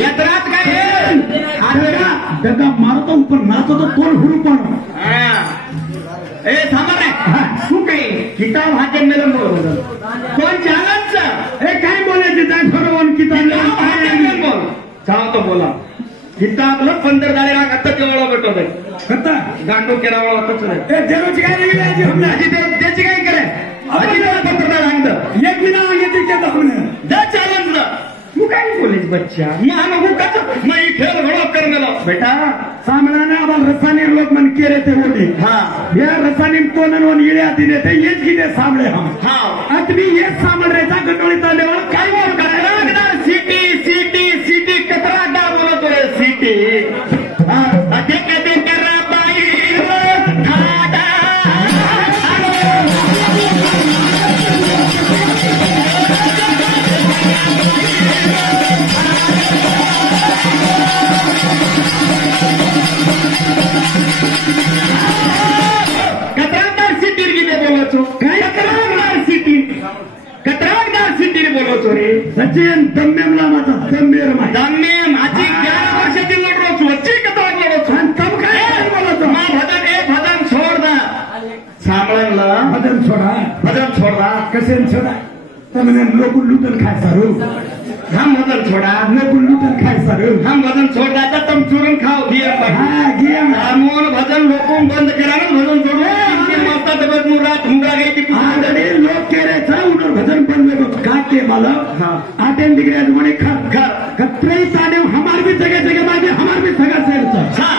यात्रात काय डगा मारतो ऊपर नाचतो तो तोल हुरू पण ए थांबा रे तू काही किताब हाते मेलं बोल कोण चालत हे काय बोलायचे त्या ठरवून किताब बोल चाव तो बोला किताबला 15 झाले राग आता केवळ भेटत कता गांडो केरावळ होतच नाही ए देरोची काय नाही आजी हमने आजी त्याची काय करे आजी त्याला 15 सांगतं एक बिना येते क्या हमने दा चॅलेंज ना तू काय बोलेस बच्चा मान हुकाच मैं खेळ घडो करनेला बेटा सामनाने आम्हाला रसानी लोक मन केरे ते होते हां या रसानी कोणन इळ्या दिले ते येत गिने सामळे हम हां अतबी ये सामळेचा गंडोळीचा लेवल काय बोल कतरागदार सिटी सिटी सिटी कतरागदार बोलतो रे सिटी अते कते करा बाई खाडा कतरागदार सिटी गिने बोलतो काय कतरागदार सिटी बोलतो रे सचिन दम्मेमला माझा दम्मेर माय दम्मे माझी 11 वर्षाची लढरोच वच्ची कथा लढरोच आणि तम काय बोलतो मा भजन छोड दा सामळला भजन छोडा कसे छोडा तमने लोक लुटन खाय सारू हम भजन छोड़ा लोक लुटन खाय सारू हम भजन छोड़ दादा तुम चूरन खाओ गियर पर हां गियर मोन भजन लोकों बंद करा ना भजन छोड़ो इनके माता दबत मुराद हुंगा गई की आगडे लोक केरे उनर भजन बंद का के मालक हां आटेन दिगरे मने खत्रई ताने हमार भी जगह मागे हमार भी सगा सेरचा हां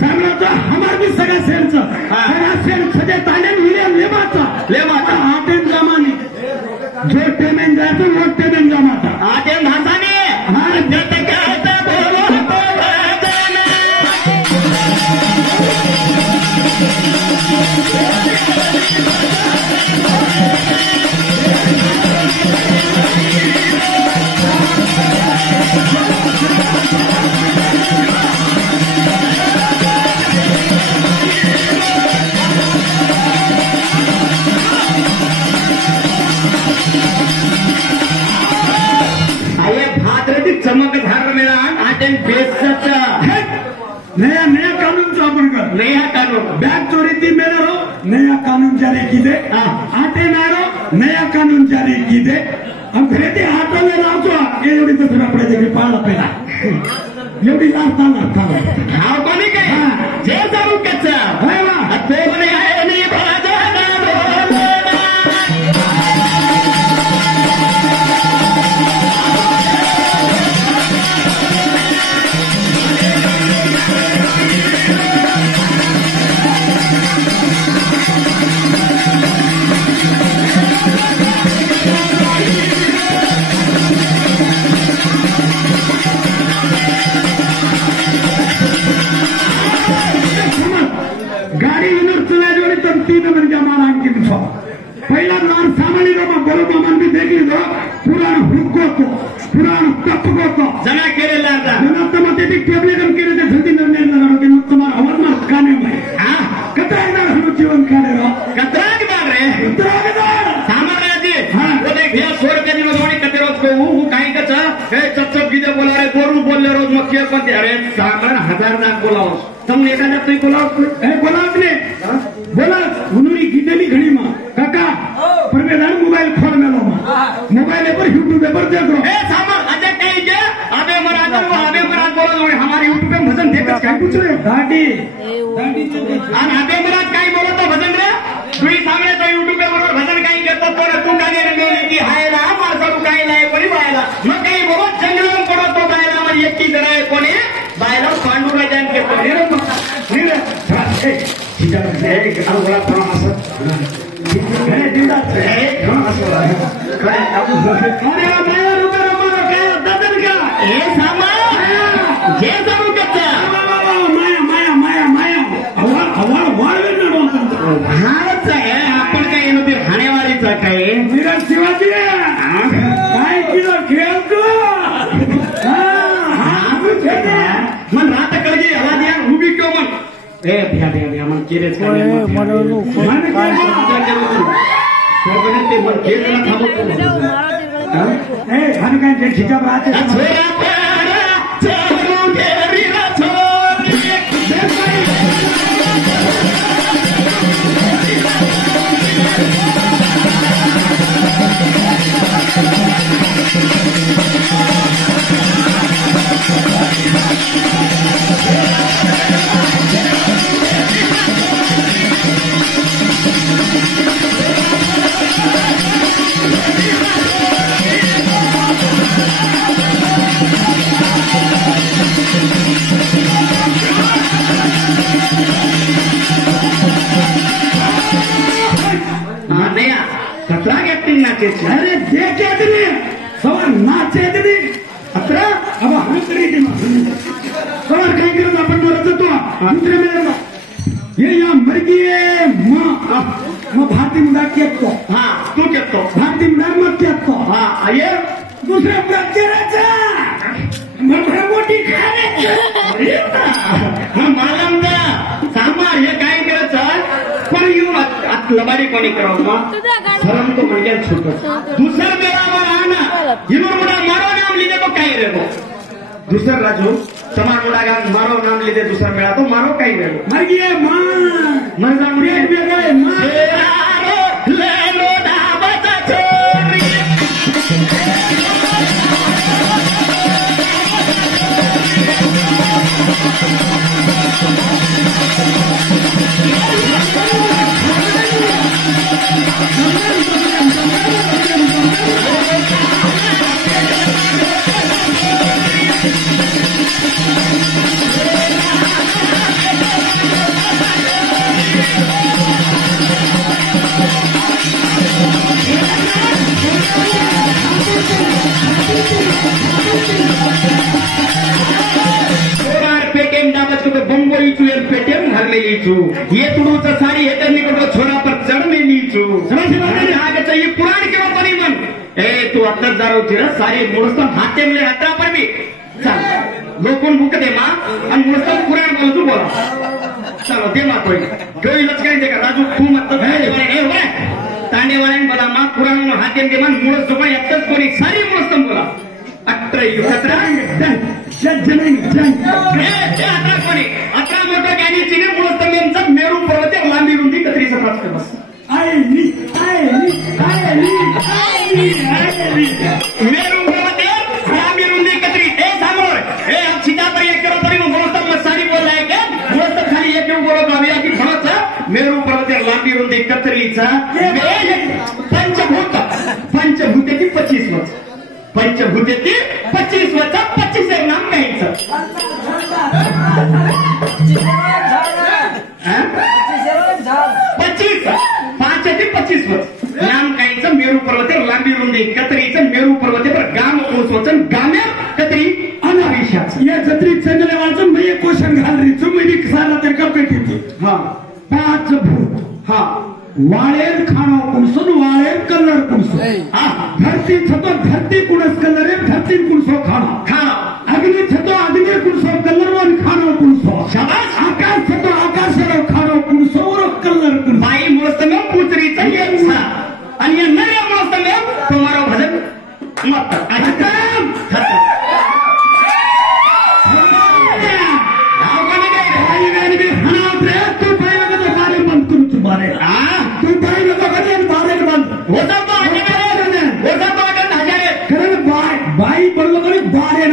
सामनाचा हमार भी सगा सेरचा सगा सेर सजे ताने मिले लेमाचा आटेन जमाने जो पेमेंट जातो वोट पेमेंट जमाता आटेन भाषाने हां जत कहता बोलो भजना चमक धार मेरा आटेन बेसचा नया कानून चा अपन कर नया कानून बैग चोरी थी मेरे हो नया कानून जारी की दे आटे नारो नया कानून जारी की दे हम खरेदी आटो में रावतो ये एवढी तर पडे की पाळला पेला एवढी लागता हाव कोणी काय जे जाऊ कच्चा हाय वा ते म्हणे आहे नाही भाजा गाडी इनर चला जोडी तर 3 म्हणजे आम्हाला आणखी पहिला नार सामानी रमा बरोबर मन भी देखली दो पुराण हुक्को पुराण तपको जना केलेला आता नंतर मग ते टेबल कम केले ते जल्दी निर्णय लगानो की तुम्हारा आवाज ना काने में हां कतरा ना हम जीवन काढे रो कतरागदार रे सामान्याजी वो देख या सोड कधी रोज कतरोज को हु काही कच हे चपचप गीते बोला रे बोरू बोलले रोज मक्कियर पण ते अरे सामर 1000 नाक बोलाव तुम एखादा तुई बोलाव हे बोलाव ने बोला उनुरी गीतेली घडी मा काका परवेदान मोबाइल खोल मेलो मा मोबाइल पर यूट्यूब पर देखो ए सामर अजय कहीं के आबे मराद बोलो हमारे यूट्यूब पे भजन देखत काय पूछ रहे दादी आणि आबे मराद काय बोलतो भजन रे तुम्ही सामने तो यूट्यूब पे बरोबर भजन काही करतो तर तू गाणे मेली की हायला माझा काय नाही परी बायला मग काही बोलत जंगलात पडतो बायला मग एकटी जरा कोणी बायला पांडुराजान के पडे ठीक आहे बोला थोडा असं हे दिवडा हे असं काय आपण अरे माया रुपये रमाला काय दादन का हे सामा जे जाऊ कच्चा माया हवा वाळवे ना हाच आहे आपण काय येणं ते हाणेवाडीचा काय विराट शिवाजी काय किलो खेळतो मन रात कळगी हवा द्या उभी किंवा मन ए भ्या मन केलेच काय ते मन केलेला थांबतो आणि काय ठिकाण राहते अरे देखे सवार नाचे अत्र अब हंकरी सवार काही करत आपण बोलत होतो दुसरे मिळेल ये या मर्गी मग भारती मुला केतो हा तू केतो भारती मुला मग केतो हा ये दुसऱ्या प्रत्येकाचा मग मोठी खाण्याचं मला सांभाळ हे काय करायचं पण येऊन लबाडी कोणी करावं मग सरम तो म्हणजे छोट दुसरा मेळावा राहना हिनो मुडा मारो नाम लिहिते तो काही रेगो दुसरा राजू समाज मुडा गान मारो नाम लिहिते दुसरा मेळा तो मारो काही रेगो मर्गी माझा मुरेट वेगळे लेलो दाबाचा चोरी ये तुडूचं साडी हे त्यांनी कुठं छोरा पर चढ मेलीचू आगचं ये पुराण किंवा परी मन ए तू आत्ताच जारवची ना सारी मुळस्थान हाते मिळे आता पण मी चाल लोकून बुक दे मा आणि मुळस्थान पुराण बोल तू बोला चलो दे मा कोई कोई लचकाई दे का राजू तू मत तांडेवाल्याने बोला मा पुराण हाते दे मान मुळस्थ पण एकच कोणी सारी मुळस्थान बोला 18 अठरा मोठं ज्ञानी चिने मुळस्थान यांचा मेरू पर्वत लांबी रुंदी कत्रीचा प्राप्त बस मेरू पर्वत लांबी रुंदी कत्री हे समोर हे सीतापरी एक करो तरी मुळस्थान सारी बोललाय का मुळस्थान खाली एक येऊ बोलत आम्ही की खरंच मेरू पर्वत लांबी रुंदी कत्रीचा पंचभूतेची 25 वर्ष पंचभूतेची 25 वर्ष 25 एक नाम घ्यायचं 25 वर्ष नाम काहीचं मेरू पर्वते लांबी रुंदी कत्रीचं मेरू पर्वते पर गाम कोसवचं गाम्या कत्री अनाविशाच या जत्री चांगले वाचून मी एक क्वेश्चन घालरीचं मी सारा तर कपेट येते हा 5 भूत हा वाळेर खाणो कुणसून वाळेर कलर कुणसो धरती छतो धरती कुणस कलर धरती कुणसो खाणो खाणो अग्नि छतो अग्नि कुणसो कलर वन खाणो कुणसो शाबाश आकाश छतो आकाश खाणो कुणसो और कलर कुणसो बाई मुळस्थान पुत्रीचा एक आणि नव्या मुळस्थान तुम्हारा भजन मत बाई बोललो बारे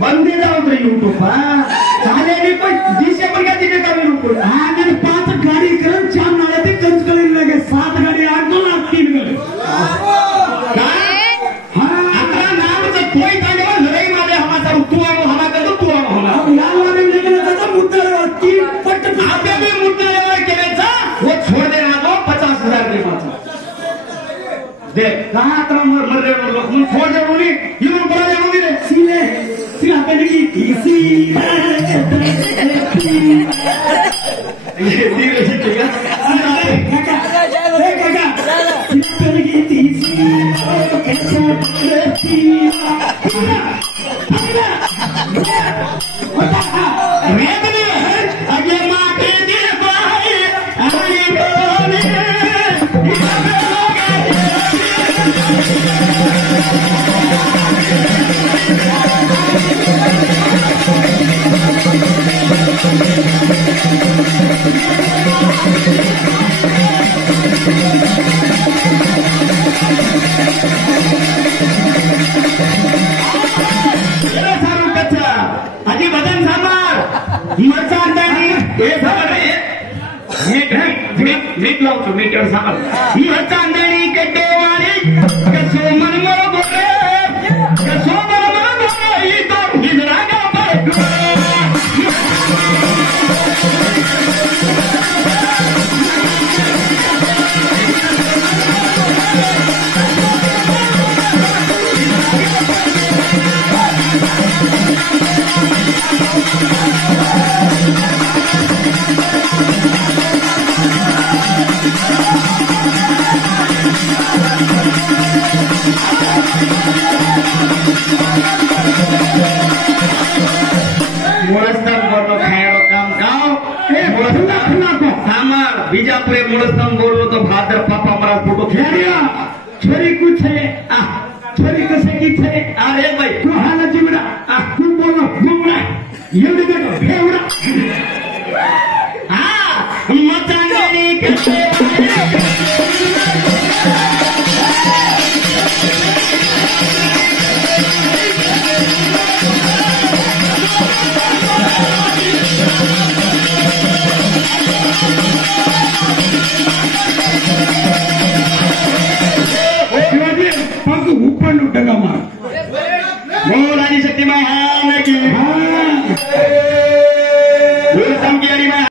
बंदी जाऊ युट्यूब चालेल पण दिशे पण काय तिथे करू नको आणि 5 गाडी करून 4 नाळे ते कंच करेल लगे 7 गाडी आणतो ना 3 गले आपला नामचं कोई तांडव लढाई मध्ये हमाचा तू आणू हमा करतो तू आणू हमा याला गेले त्याचा मुद्दा 3 पट आपल्या बी मुद्दा केल्याचा वो छोड़ दे ना तो 50,000 दे माझा दे कहा तर मर रे लोक मग छोड़ दे बोली येऊन बोला दे बोली रे सीले सीला पहले की सी ये धीरे से चलेगा काका पहले की तीसरी ओ कैसा रहती मेदनी अगे माटे दे पाए हरी बोले आधी बदन सांबार मरचा अंदानी हे मीठ लावतो मीठवर सांबार मरचा अंदानी गड्डेवाडी कसो मनमर बोले कसो मनमर बोले ही तो हिजरा का बीजापुरे मुड़स्तम बोलो तो भादर पापा मरा फोटो खेरिया छोरी कुछ है छोरी कसे की छे अरे भाई तू हाला चिमड़ा तू बोलो घुमड़ा एवढी बेटा फेवड़ा मचांगली कसे बोल आदि शक्ति में